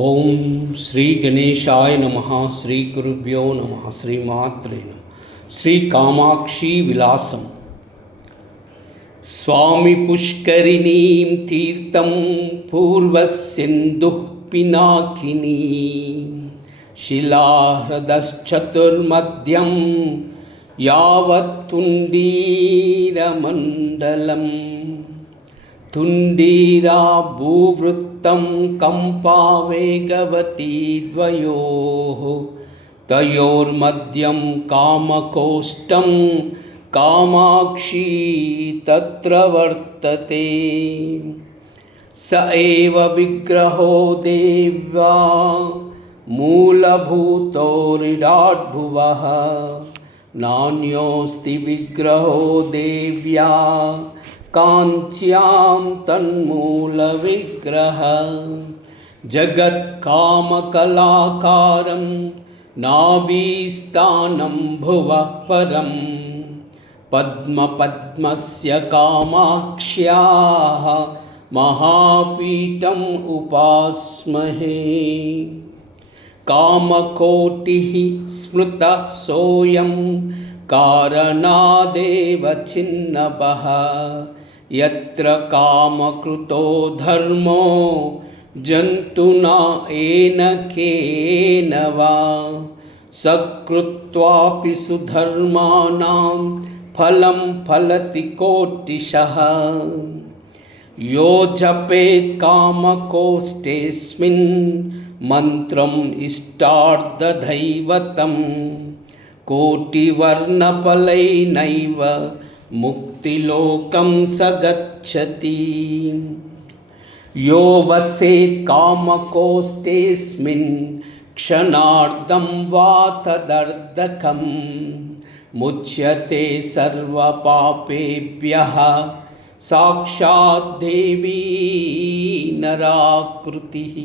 ఓం శ్రీ గణేశాయ నమః. శ్రీ గురుభ్యో నమః. శ్రీమాత్రే నమః. శ్రీ కామాక్షి విలాసం. స్వామి పుష్కరిణీం తీర్థం పూర్వసింధుః పినాకినీ శిలాహృదశ్చతుర్మధ్యం యావత్తుండీరమండలం తుండీరా భూవృత్తం కంపా వేగవతీ ద్వయోః తయోర్మధ్యం కామకోష్టం కామాక్షీ తత్ర వర్తతే. స ఏవ విగ్రహో దేవ్యా మూలభూతోరిడాద్భువః నాన్యోస్తి విగ్రహో దేవ్యా కాంచ్యాం తన్మూలవిగ్రహ. జగత్కామకళాకారం నాభీస్థానం భువః పరం పద్మపద్మస్య కామాక్ష్యాః మహాపీఠం ఉపాస్మహే. కామకోటిః స్మృతః సోయం కారణాదేవ చిన్నభః యత్ర కామకృతో ధర్మో జంతునా ఏన కేన వా సకృత్వాపి సుధర్మాణాం ఫలం ఫలతి కోటిశః. యో జపేత్ కామకోష్టేస్మిన్ మంత్రం ఇష్టార్థదైవతం కోటివర్ణఫలైనైవ ముక్తిలోకం స గచ్చతి. యో వసేత్ కామకోష్టేస్మిన్ క్షణార్ధం వా తదర్ధకం ముచ్యతే సర్వపాపేభ్యః సాక్షాత్ దేవీ నరాకృతిః.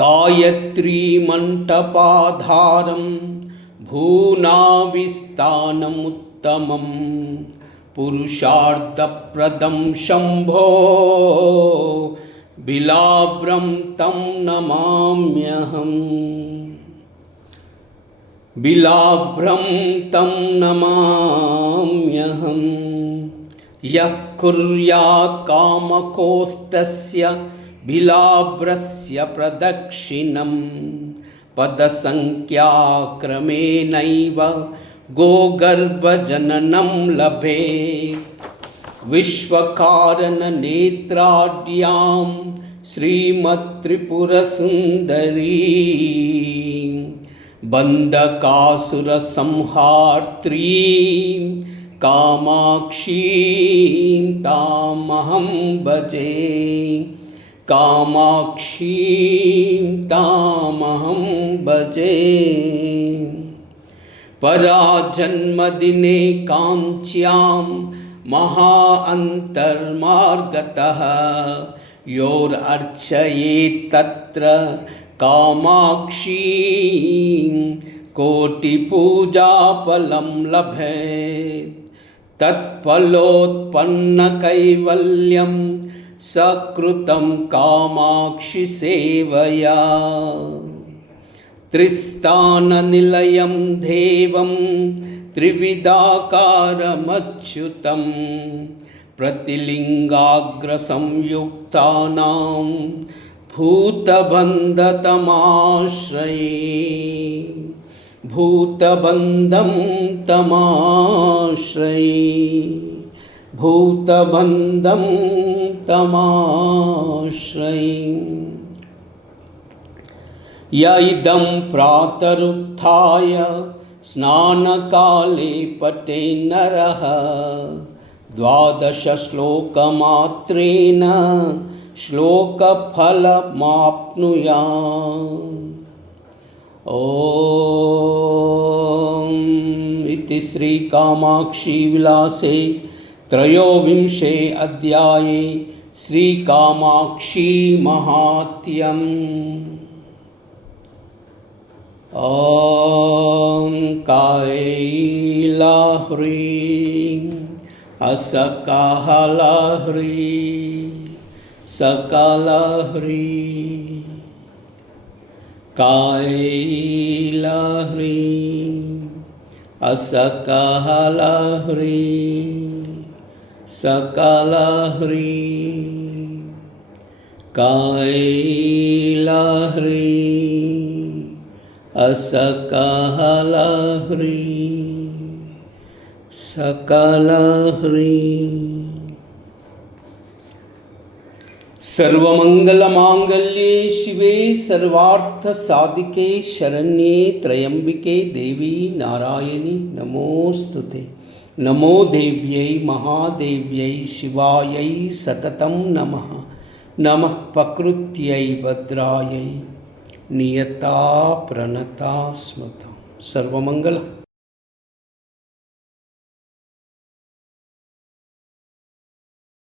గాయత్రీ మంటపాధారం భూనాభిస్థానముత్తమం పురుషార్థప్రదం శంభో బిలాభ్రం తం నమామ్యహం. బిలాభ్రం తం నమామ్యహం. యః కుర్యాత్ కామకోష్టస్య బిలాభ్రస్య ప్రదక్షిణం పదసంఖ్యాక్రమేణైవ గోగర్భజననం లభేత్. విశ్వకారణనేత్రాఢ్యాం శ్రీమత్త్రిపురసుందరీ బంధకాసురసంహార్త్రీం కామాక్షీం తామహం భజే. కామాక్షీం తామహం భజే. పరాజన్మదినే కాంచ్యాం మహా అంతర్మార్గతః యోర్ర్చయేత్ తత్ర కామాక్షీం కోటిపూజాఫలం లభేత్. తత్ఫలోత్పన్నకైవల్యం సకృతం కామాక్షి సేవయా. త్రిస్థాననిలయం దేవం త్రివిధాకారమచ్యుతం ప్రతిలింగాగ్రసంయుక్తానాం భూతబంధతమాశ్రయే. భూతబంధం తమాశ్రయే. భూతబంధం తమాశ్రయే. య ఇదం ప్రాతరుత్థాయ స్నానకాలే పఠేన్నరః ద్వాదశ శ్లోకమాత్రేణ శ్లోకఫలమాప్నుయాత్. ఓం ఇతి శ్రీ కామాక్షి విలాసే త్రయోవింశే అధ్యాయే శ్రీ కామాక్షి మహాత్మ్యం. ఓం కైలాహ్రీం असकाहलह्री सकलह्री कायलह्री असकलह्री सकलह्री कायलह्री असकलह्री सकलह्री। सर्वमंगलमांगल्ये शिवे सर्वार्थसाधिके शरण्ये त्र्यंबिके देवी नारायणी नमोस्तुते। नमो देव्यै महादेव्यै शिवायै सततं नमः। नमः प्रकृत्यै भद्रायै नियता प्रणता स्मृता। सर्वमंगल।